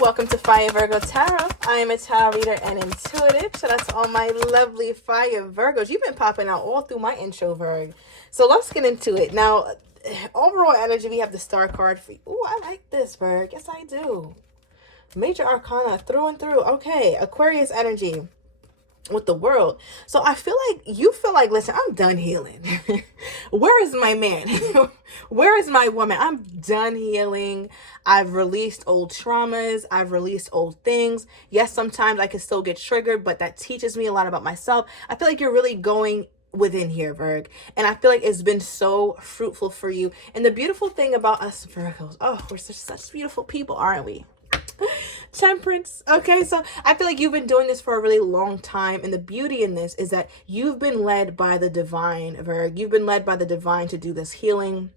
Welcome to Fire Virgo Tarot. I am a tarot reader and intuitive. So that's all my lovely Fire Virgos. You've been popping out all through my intro, Virg. So let's get into it. Now, overall energy, we have the Star card for you. Ooh, I like this, Virg. Yes, I do. Major Arcana through and through. Okay, Aquarius energy with the World. So I feel like you feel like, listen, I'm done healing. Where is my man? Where is my woman? I'm done healing. I've released old traumas. I've released old things. Yes, sometimes I can still get triggered, but that teaches me a lot about myself. I feel like you're really going within here, Virg, and I feel like it's been so fruitful for you. And the beautiful thing about us Virgos, oh, we're such beautiful people, aren't we? Temperance. Okay, so I feel like you've been doing this for a really long time, and the beauty in this is that you've been led by the divine, Virg. You've been led by the divine to do this healing,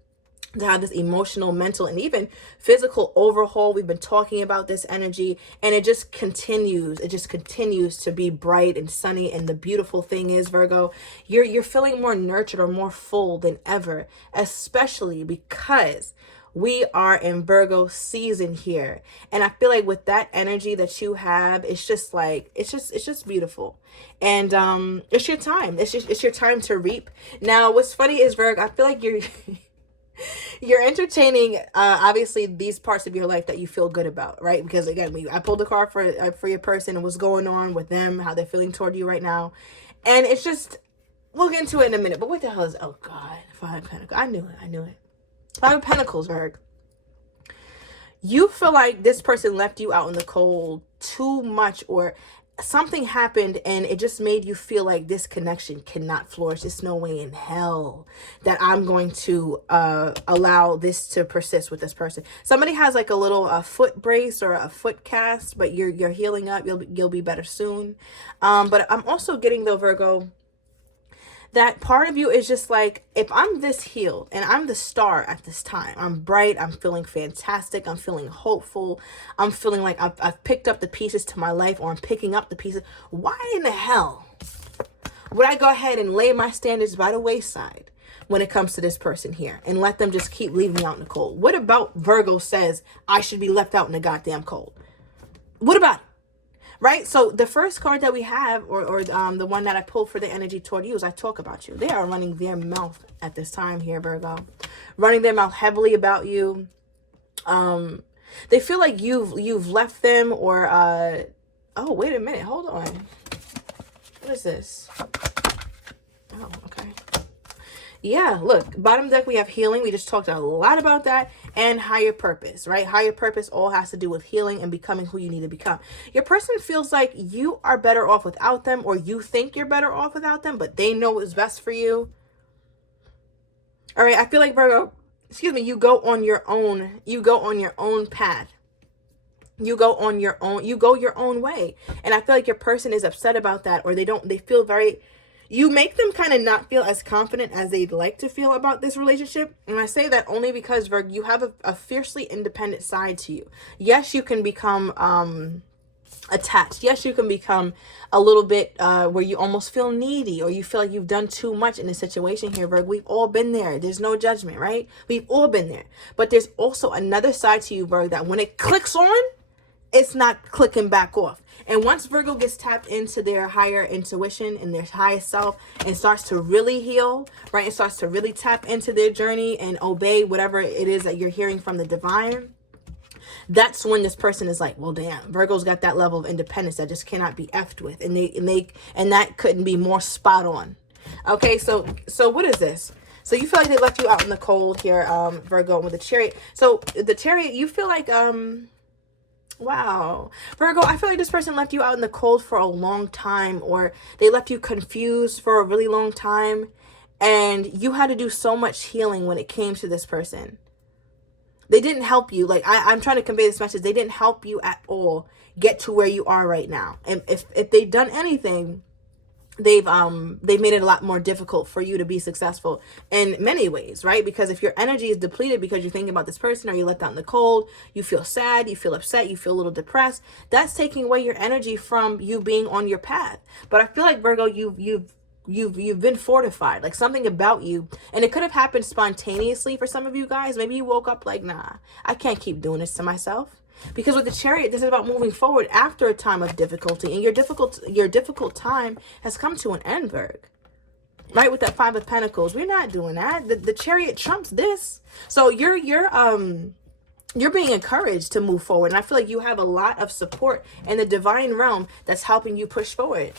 to have this emotional, mental, and even physical overhaul. We've been talking about this energy, and it just continues to be bright and sunny. And the beautiful thing is, Virgo, you're feeling more nurtured or more full than ever, especially because we are in Virgo season here. And I feel like with that energy that you have, it's just like, it's just beautiful. And it's your time. It's your time to reap. Now, what's funny is, Virgo, I feel like you're entertaining obviously these parts of your life that you feel good about, right? Because again, I pulled the card for your person and what's going on with them, how they're feeling toward you right now. And it's just, we'll get into it in a minute. But what the hell is, oh God, Five of Pentacles. I knew it. Five of Pentacles, Virg. You feel like this person left you out in the cold too much, or something happened and it just made you feel like this connection cannot flourish. There's no way in hell that I'm going to allow this to persist with this person. Somebody has like a little foot brace or a foot cast, but you're healing up. You'll be better soon. But I'm also getting, though, Virgo, that part of you is just like, if I'm this healed and I'm the star at this time, I'm bright, I'm feeling fantastic, I'm feeling hopeful, I'm feeling like I've picked up the pieces to my life, or I'm picking up the pieces. Why in the hell would I go ahead and lay my standards by the wayside when it comes to this person here and let them just keep leaving me out in the cold? What about Virgo says I should be left out in the goddamn cold? What about it? Right? So the first card that we have, or the one that I pulled for the energy toward you, is I talk about you. They are running their mouth at this time here, Virgo. Running their mouth heavily about you. They feel like you've left them, or oh, wait a minute, hold on. What is this? Oh, okay. Yeah, look, bottom deck, we have healing. We just talked a lot about that. And higher purpose, right? Higher purpose all has to do with healing and becoming who you need to become. Your person feels like you are better off without them, or you think you're better off without them, but they know what's best for you. All right, I feel like, Virgo, excuse me, you go on your own. You go on your own path. You go your own way. And I feel like your person is upset about that, or they feel very, you make them kind of not feel as confident as they'd like to feel about this relationship. And I say that only because, Virg, you have a fiercely independent side to you. Yes, you can become attached. Yes, you can become a little bit where you almost feel needy, or you feel like you've done too much in this situation here, Virg. We've all been there. There's no judgment, right? We've all been there. But there's also another side to you, Virg, that when it clicks on, it's not clicking back off. And once Virgo gets tapped into their higher intuition and their highest self and starts to really heal, right, and starts to really tap into their journey and obey whatever it is that you're hearing from the divine, that's when this person is like, well, damn, Virgo's got that level of independence that just cannot be effed with. And that couldn't be more spot on. Okay, so what is this? So you feel like they left you out in the cold here, Virgo, with the Chariot. So the Chariot, you feel like, wow, Virgo, I feel like this person left you out in the cold for a long time, or they left you confused for a really long time, and you had to do so much healing when it came to this person. They didn't help you. Like, I'm trying to convey this message. They didn't help you at all get to where you are right now. And if they've done anything, they've made it a lot more difficult for you to be successful in many ways, right? Because if your energy is depleted because you're thinking about this person, or you left out in the cold, you feel sad, you feel upset, you feel a little depressed, that's taking away your energy from you being on your path. But I feel like, Virgo, you've been fortified, like something about you, and it could have happened spontaneously for some of you guys. Maybe you woke up like, nah, I can't keep doing this to myself. Because with the Chariot, this is about moving forward after a time of difficulty. And your difficult time has come to an end, Virg. Right, with that Five of Pentacles. We're not doing that. The Chariot trumps this. So you're being encouraged to move forward. And I feel like you have a lot of support in the divine realm that's helping you push forward.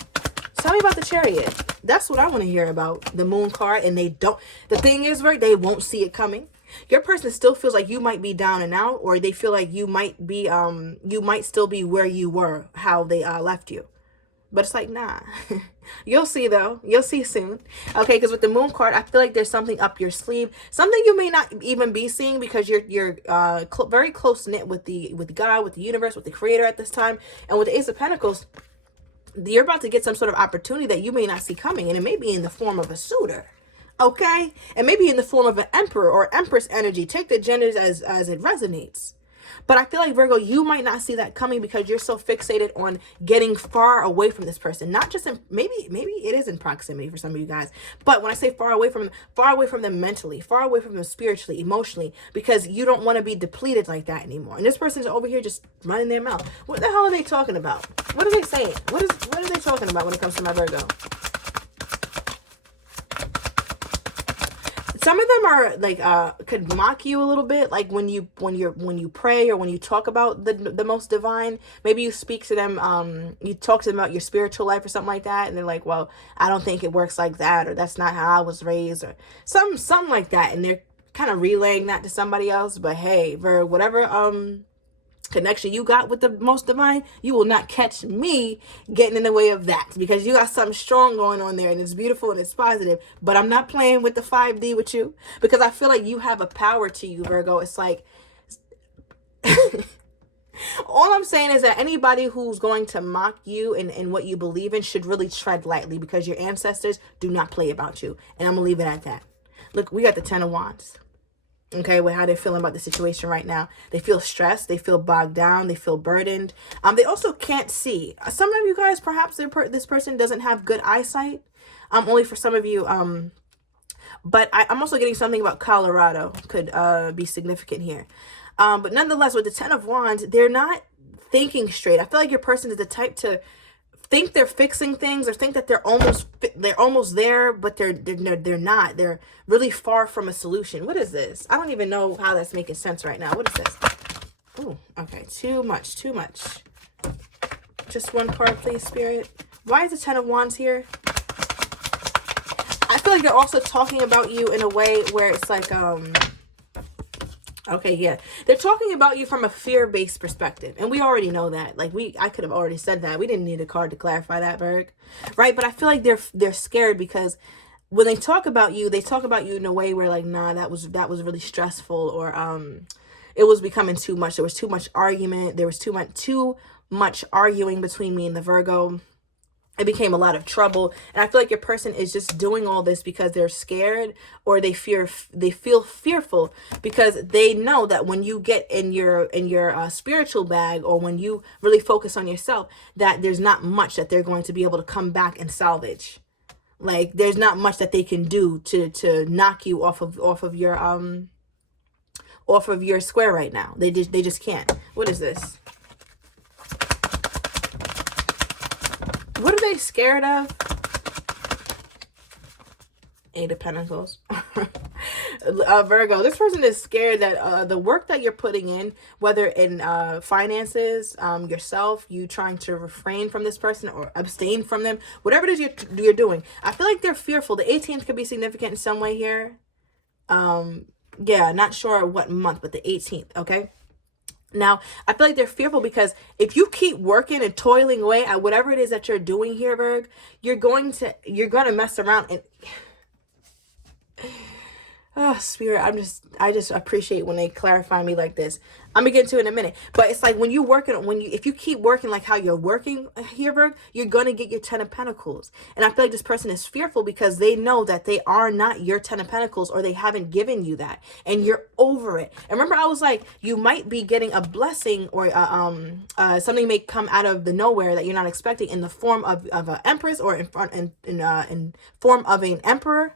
Tell me about the Chariot. That's what I want to hear about. The Moon card. And they don't. The thing is, Virg, they won't see it coming. Your person still feels like you might be down and out, or they feel like you might be, you might still be where you were, how they left you. But it's like, nah. You'll see, though. You'll see soon. Okay, because with the Moon card, I feel like there's something up your sleeve. Something you may not even be seeing because you're very close-knit with God, with the universe, with the Creator at this time. And with the Ace of Pentacles, you're about to get some sort of opportunity that you may not see coming. And it may be in the form of a suitor. Okay? And maybe in the form of an Emperor or Empress energy. Take the genders as it resonates. But I feel like, Virgo, you might not see that coming because you're so fixated on getting far away from this person. Not just in, maybe it is in proximity for some of you guys. But when I say far away from them mentally, far away from them spiritually, emotionally, because you don't want to be depleted like that anymore. And this person's over here just running their mouth. What the hell are they talking about? What are they saying? What are they talking about when it comes to my Virgo? Some of them are like could mock you a little bit, like when you pray or when you talk about the most divine. Maybe you speak to them, you talk to them about your spiritual life or something like that, and they're like, well, I don't think it works like that, or that's not how I was raised, or something like that, and they're kind of relaying that to somebody else. But hey, whatever connection you got with the most divine, you will not catch me getting in the way of that, because you got something strong going on there, and it's beautiful and it's positive. But I'm not playing with the 5D with you, because I feel like you have a power to you, Virgo. It's like all I'm saying is that anybody who's going to mock you and what you believe in should really tread lightly, because your ancestors do not play about you. And I'm gonna leave it at that. Look, we got the 10 of Wands. Okay, with how they're feeling about the situation right now. They feel stressed. They feel bogged down. They feel burdened. They also can't see. Some of you guys, perhaps this person doesn't have good eyesight. Only for some of you. But I'm also getting something about Colorado could be significant here. But nonetheless, with the 10 of Wands, they're not thinking straight. I feel like your person is the type to think they're fixing things, or think that they're almost there, but they're not. They're really far from a solution. What is this? I don't even know how that's making sense right now. What is this? Oh, okay. Too much. Just one card, please, Spirit. Why is the 10 of Wands here? I feel like they're also talking about you in a way where it's like, okay, yeah. They're talking about you from a fear-based perspective. And we already know that. Like, I could have already said that. We didn't need a card to clarify that, Berg. Right? But I feel like they're scared because when they talk about you in a way where, like, nah, that was really stressful, or it was becoming too much. There was too much argument. There was too much arguing between me and the Virgo. It became a lot of trouble. And I feel like your person is just doing all this because they're scared, or they feel fearful, because they know that when you get in your spiritual bag, or when you really focus on yourself, that there's not much that they're going to be able to come back and salvage. Like, there's not much that they can do to knock you off of your square right now. They just can't. What is this? What are they scared of? 8 of Pentacles. Virgo, this person is scared that the work that you're putting in, whether in finances, yourself, you trying to refrain from this person or abstain from them, whatever it is you're doing, I feel like they're fearful. The 18th could be significant in some way here. Yeah, not sure what month, but the 18th, okay? Now, I feel like they're fearful because if you keep working and toiling away at whatever it is that you're doing here, Virg, you're going to mess around and oh, Spirit, I just appreciate when they clarify me like this. I'm gonna get into it in a minute. But it's like when if you keep working like how you're working here, Virg, you're gonna get your 10 of Pentacles. And I feel like this person is fearful because they know that they are not your 10 of Pentacles, or they haven't given you that. And you're over it. And remember, I was like, you might be getting a blessing, or something may come out of the nowhere that you're not expecting in the form of an Empress, or in form of an Emperor.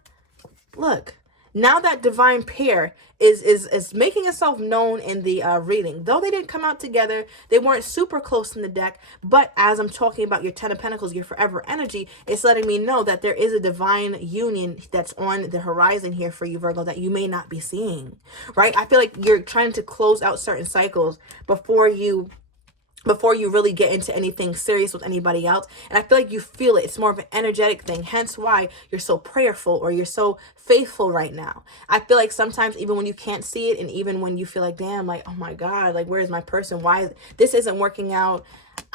Look. Now that divine pair is making itself known in the reading. Though they didn't come out together, they weren't super close in the deck, but as I'm talking about your Ten of Pentacles, your forever energy, it's letting me know that there is a divine union that's on the horizon here for you, Virgo, that you may not be seeing, right? I feel like you're trying to close out certain cycles before you really get into anything serious with anybody else. And I feel like you feel it. It's more of an energetic thing. Hence why you're so prayerful or you're so faithful right now. I feel like sometimes even when you can't see it, and even when you feel like, damn, like, oh my God, like, where's my person? Why this isn't working out?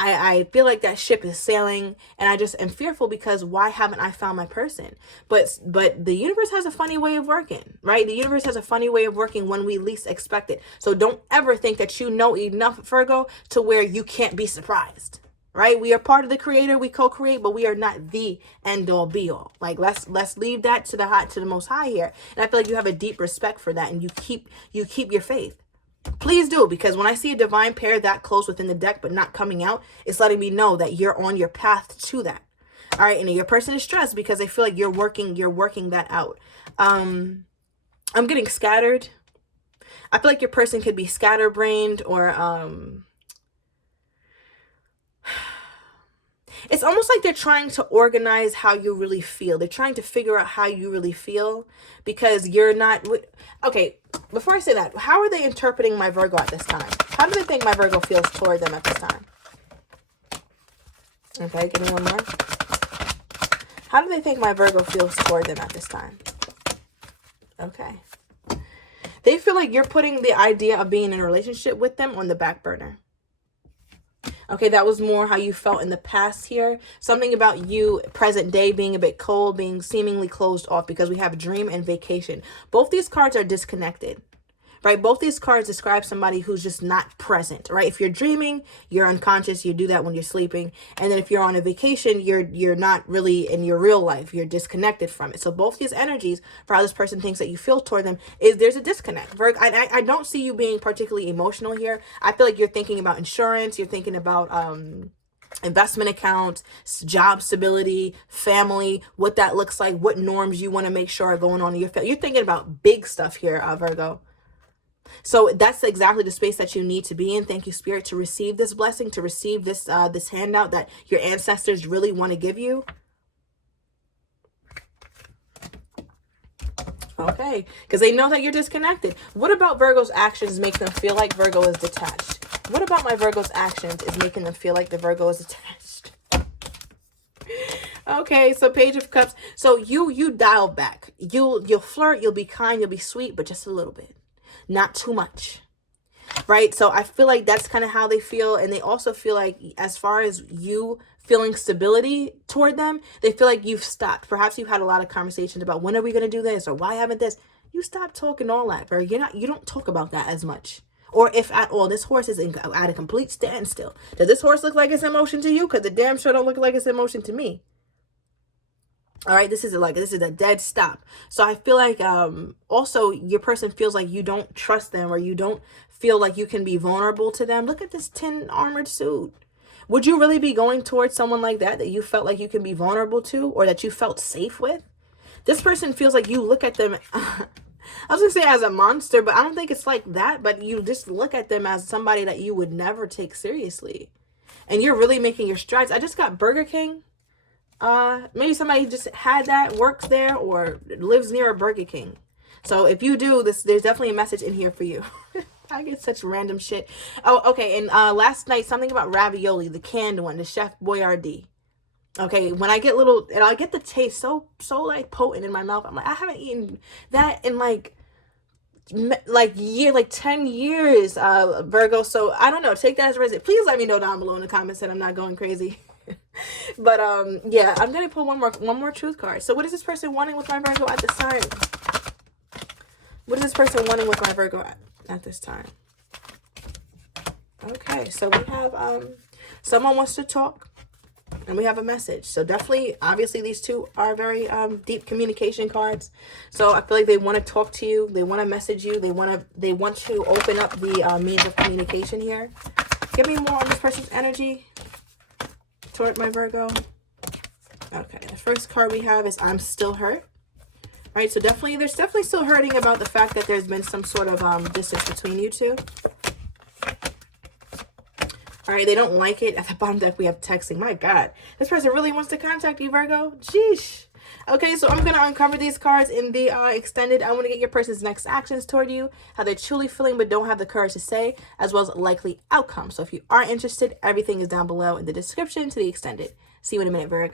I feel like that ship is sailing, and I just am fearful because why haven't I found my person? But the universe has a funny way of working, right? The universe has a funny way of working when we least expect it. So don't ever think that you know enough, Virgo, to where you can't be surprised, right? We are part of the creator, we co-create, but we are not the end all be all. Like, let's leave that to the most high here. And I feel like you have a deep respect for that, and you keep your faith. Please do, because when I see a divine pair that close within the deck but not coming out, it's letting me know that you're on your path to that. All right, and your person is stressed because they feel like you're working that out. I'm getting scattered. I feel like your person could be scatterbrained, or it's almost like they're trying to organize how you really feel. They're trying to figure out how you really feel because you're not... Okay, before I say that, how are they interpreting my Virgo at this time? How do they think my Virgo feels toward them at this time? Okay, give me one more. How do they think my Virgo feels toward them at this time? Okay. They feel like you're putting the idea of being in a relationship with them on the back burner. Okay, that was more how you felt in the past here. Something about you, present day, being a bit cold, being seemingly closed off, because we have dream and vacation. Both these cards are disconnected, right? Both these cards describe somebody who's just not present, right? If you're dreaming, you're unconscious. You do that when you're sleeping. And then if you're on a vacation, you're not really in your real life. You're disconnected from it. So both these energies, for how this person thinks that you feel toward them, is there's a disconnect. Virgo, I don't see you being particularly emotional here. I feel like you're thinking about insurance. You're thinking about investment accounts, job stability, family, what that looks like, what norms you want to make sure are going on in your family. You're thinking about big stuff here, Virgo. So that's exactly the space that you need to be in. Thank you, Spirit, to receive this blessing, to receive this this handout that your ancestors really want to give you. Okay, because they know that you're disconnected. What about Virgo's actions make them feel like Virgo is detached? What about my Virgo's actions is making them feel like the Virgo is attached? Okay, so Page of Cups. So you dial back. You'll flirt, you'll be kind, you'll be sweet, but just a little bit. Not too much, right? So I feel like that's kind of how they feel. And they also feel like, as far as you feeling stability toward them, they feel like you've stopped. Perhaps you've had a lot of conversations about when are we going to do this, or why haven't this? You stop talking all that, or you don't talk about that as much. Or if at all, this horse is at a complete standstill. Does this horse look like it's in motion to you? Because the damn sure don't look like it's in motion to me. All right, this is a dead stop. So I feel like also your person feels like you don't trust them, or you don't feel like you can be vulnerable to them. Look at this tin armored suit. Would you really be going towards someone like that you felt like you can be vulnerable to, or that you felt safe with? This person feels like you look at them, I was going to say as a monster, but I don't think it's like that. But you just look at them as somebody that you would never take seriously. And you're really making your strides. I just got Burger King. Maybe somebody just had that, works there, or lives near a Burger King. So if you do this, there's definitely a message in here for you. I get such random shit. Oh, okay. And last night, something about ravioli, the canned one, the Chef Boyardee. Okay, when I get little, and I get the taste so like potent in my mouth. I'm like, I haven't eaten that in like 10 years, Virgo. So I don't know. Take that as a reason. Please let me know down below in the comments that I'm not going crazy. But yeah, I'm gonna pull one more truth card. So what is this person wanting with my Virgo at this time? What is this person wanting with my Virgo at this time? Okay, so we have someone wants to talk, and we have a message. So definitely, obviously, these two are very deep communication cards. So I feel like they want to talk to you, they want to message you, they want to open up the means of communication here. Give me more on this person's energy toward my Virgo. Okay, the first card we have is I'm still hurt. right, so there's definitely still hurting about the fact that there's been some sort of distance between you two. All right, they don't like it. At the bottom deck, we have texting. My God, this person really wants to contact you, Virgo. Jeesh. Okay, so I'm going to uncover these cards in the extended. I want to get your person's next actions toward you, how they're truly feeling but don't have the courage to say, as well as likely outcomes. So if you are interested, everything is down below in the description to the extended. See you in a minute, Virg.